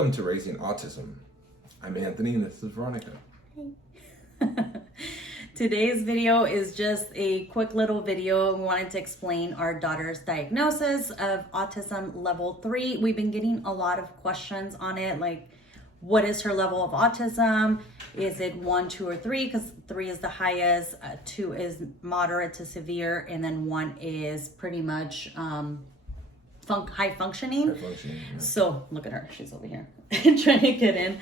Welcome to Raising Autism. I'm Anthony and this is Veronica. Today's video is just a quick little video. We wanted to explain our daughter's diagnosis of autism level 3. We've been getting a lot of questions on it, like what is her level of autism? Is it 1, 2, or 3? Because 3 is the highest, 2 is moderate to severe, and then 1 is pretty much high functioning. Yeah. So look at her, she's over here trying to get in.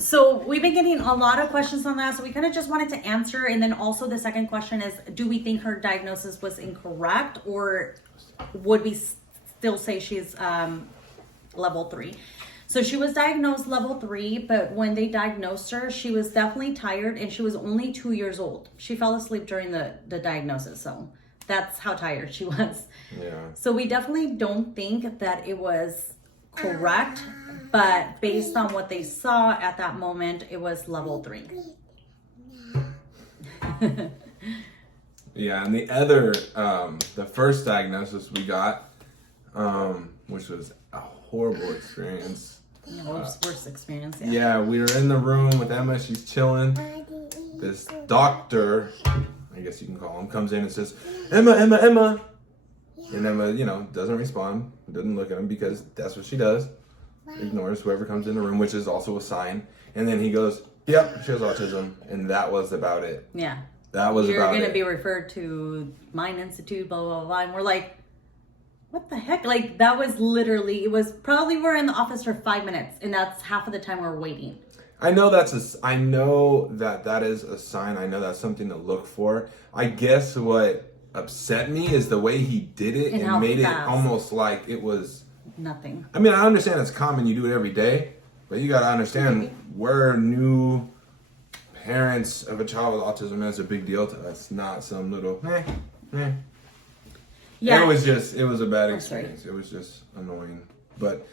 So we've been getting a lot of questions on that. So we kind of just wanted to answer. And then also the second question is, do we think her diagnosis was incorrect, or would we still say she's level 3? So she was diagnosed level 3, but when they diagnosed her, she was definitely tired and she was only 2 years old. She fell asleep during the diagnosis. So that's how tired she was. Yeah. So we definitely don't think that it was correct, but based on what they saw at that moment, it was level 3. Yeah, and the other, the first diagnosis we got, which was a horrible experience. Worst experience, yeah. Yeah, we were in the room with Emma, she's chilling. This doctor, I guess you can call him, comes in and says, Emma. And Emma, doesn't respond, doesn't look at him because that's what she does. Ignores whoever comes in the room, which is also a sign. And then he goes, yep, she has autism. And that was about it. Yeah. That was about it. You're going to be referred to Mind Institute, blah, blah, blah. And we're like, what the heck? Like, that was literally, it was probably we're in the office for 5 minutes. And that's half of the time we're waiting. I know I know that is a sign. I know that's something to look for. I guess what upset me is the way he did it and made fast. It almost like it was nothing. I mean, I understand it's common, you do it every day, but you got to understand we're new parents of a child with autism. That's a big deal to us, not some little Yeah. It was a bad experience. It was just annoying. But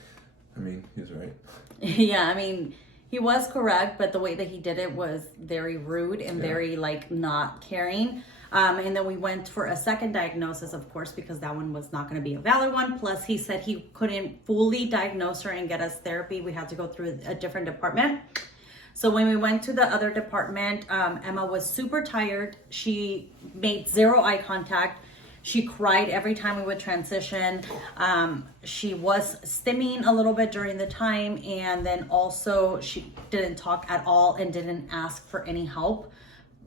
I mean, he's right. Yeah, I mean, he was correct, but the way that he did it was very rude and very not caring. And then we went for a second diagnosis, of course, because that one was not going to be a valid one. Plus, he said he couldn't fully diagnose her and get us therapy. We had to go through a different department. So when we went to the other department, Emma was super tired. She made 0 eye contact. She cried every time we would transition. She was stimming a little bit during the time. And then also she didn't talk at all and didn't ask for any help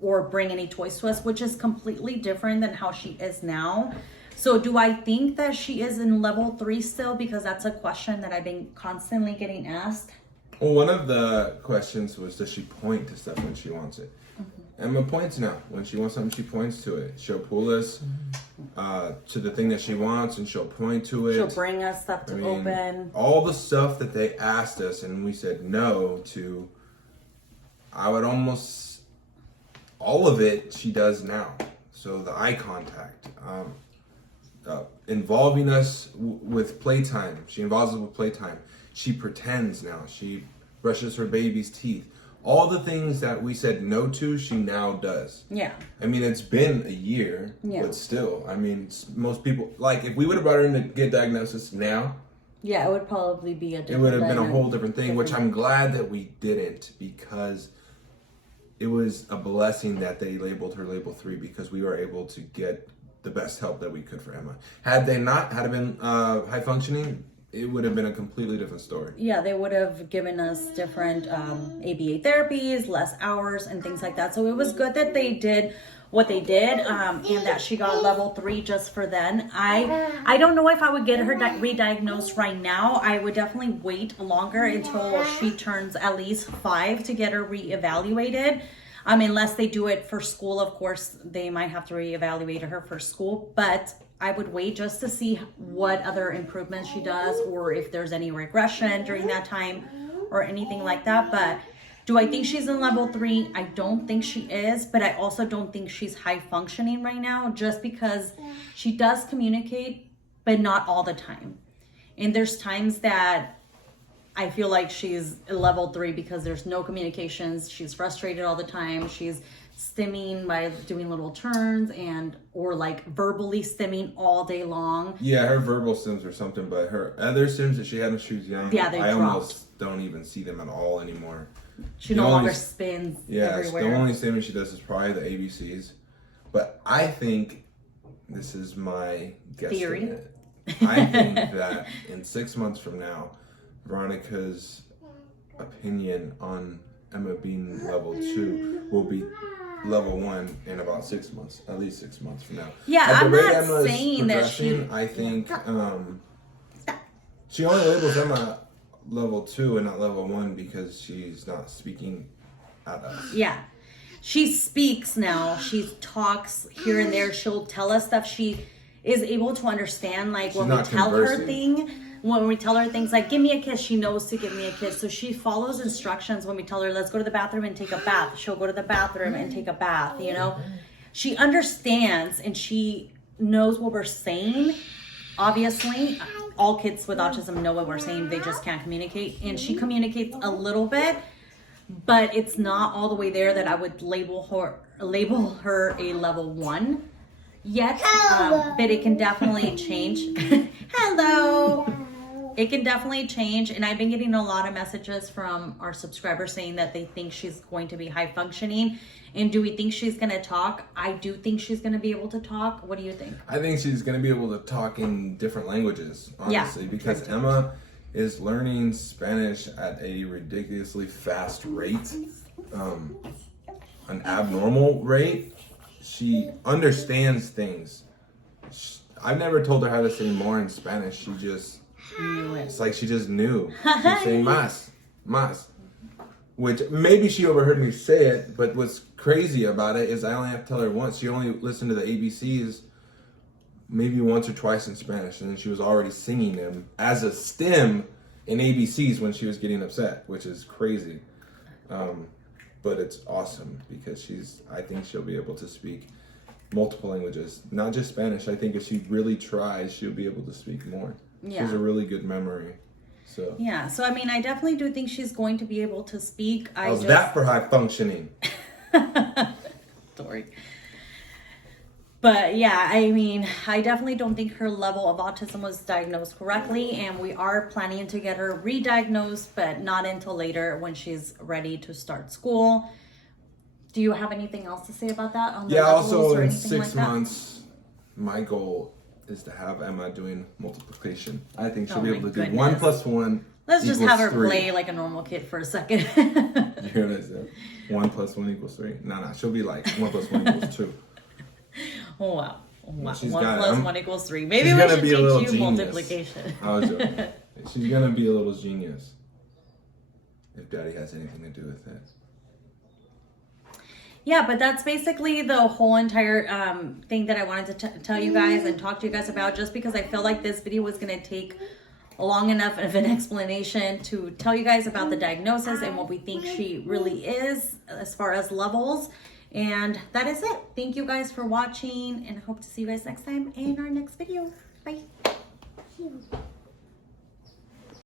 or bring any toys to us, which is completely different than how she is now. So do I think that she is in level 3 still? Because that's a question that I've been constantly getting asked. Well, one of the questions was, does she point to stuff when she wants it? Mm-hmm. Emma points now. When she wants something, she points to it. She'll pull us to the thing that she wants and she'll point to it. She'll bring us stuff to open. All the stuff that they asked us and we said no to, I would almost... all of it she does now. So the eye contact, involving us with playtime. She involves us with playtime. She pretends now. She brushes her baby's teeth. All the things that we said no to, she now does. Yeah. I mean, it's been a year, but still, I mean, most people, like if we would have brought her in to get diagnosis now, yeah, it would probably be a different It would have been a whole different thing, which I'm glad that we didn't, because it was a blessing that they labeled her level 3 because we were able to get the best help that we could for Emma. Had it been high functioning, it would have been a completely different story. Yeah, they would have given us different ABA therapies, less hours, and things like that. So it was good that they did what they did, and that she got level 3 just for then. I don't know if I would get her re-diagnosed right now. I would definitely wait longer until she turns at least 5 to get her re-evaluated. Unless they do it for school, of course, they might have to re-evaluate her for school, but I would wait just to see what other improvements she does, or if there's any regression during that time or anything like that. But do I think she's in level 3? I don't think she is, but I also don't think she's high functioning right now, just because she does communicate, but not all the time. And there's times that I feel like she's a level 3 because there's no communications. She's frustrated all the time. She's stimming by doing little turns or like verbally stimming all day long. Yeah, her verbal stims or something, but her other stims that she had when she was young, Yeah, they I dropped. almost don't even see them at all anymore. She no longer spins everywhere. The only stimming she does is probably the ABCs. But I think, this is my theory, I think that in 6 months from now, Veronica's opinion on Emma being level 2 will be level 1 in about 6 months, at least 6 months from now. Yeah, At the I'm rate not Emma is saying that progressing, I think she only labels Emma level 2 and not level 1 because she's not speaking at us. Yeah. She speaks now. She talks here and there. She'll tell us stuff. She is able to understand, like, when we tell her when we tell her things like, give me a kiss, she knows to give me a kiss. So she follows instructions when we tell her, let's go to the bathroom and take a bath. She'll go to the bathroom and take a bath, you know? She understands and she knows what we're saying. Obviously, all kids with autism know what we're saying. They just can't communicate. And she communicates a little bit, but it's not all the way there that I would label her a level 1 yet. But it can definitely change. Hello. It can definitely change. And I've been getting a lot of messages from our subscribers saying that they think she's going to be high functioning. And do we think she's going to talk? I do think she's going to be able to talk. What do you think? I think she's going to be able to talk in different languages, honestly, because Emma is learning Spanish at a ridiculously fast rate, an abnormal rate. She understands things. I've never told her how to say more in Spanish. She just knew it. It's like she just knew. She's saying mas, which maybe she overheard me say it, but what's crazy about it is I only have to tell her once. She only listened to the ABCs maybe once or twice in Spanish, and then she was already singing them as a stem in ABCs when she was getting upset, which is crazy. But it's awesome because I think she'll be able to speak multiple languages, not just Spanish. I think if she really tries, she'll be able to speak more. Yeah. She has a really good memory. So yeah, so I mean, I definitely do think she's going to be able to speak. How's that for high functioning? Story. But yeah, I mean, I definitely don't think her level of autism was diagnosed correctly, and we are planning to get her re-diagnosed, but not until later when she's ready to start school. Do you have anything else to say about that? On the levels also or in anything 6 months, my goal is to have Emma doing multiplication. I think she'll be able to do 1 + 1. Let's just have her play like a normal kid for a second. You hear what I said? 1 + 1 = 3. No, she'll be like 1 + 1 = 2. Oh, wow. 1 + 1 = 3. Maybe we should teach you multiplication. I was joking. She's going to be a little genius. If Daddy has anything to do with it. Yeah, but that's basically the whole entire thing that I wanted to tell you guys and talk to you guys about, just because I feel like this video was going to take long enough of an explanation to tell you guys about the diagnosis and what we think she really is as far as levels. And that is it. Thank you guys for watching, and I hope to see you guys next time in our next video. Bye.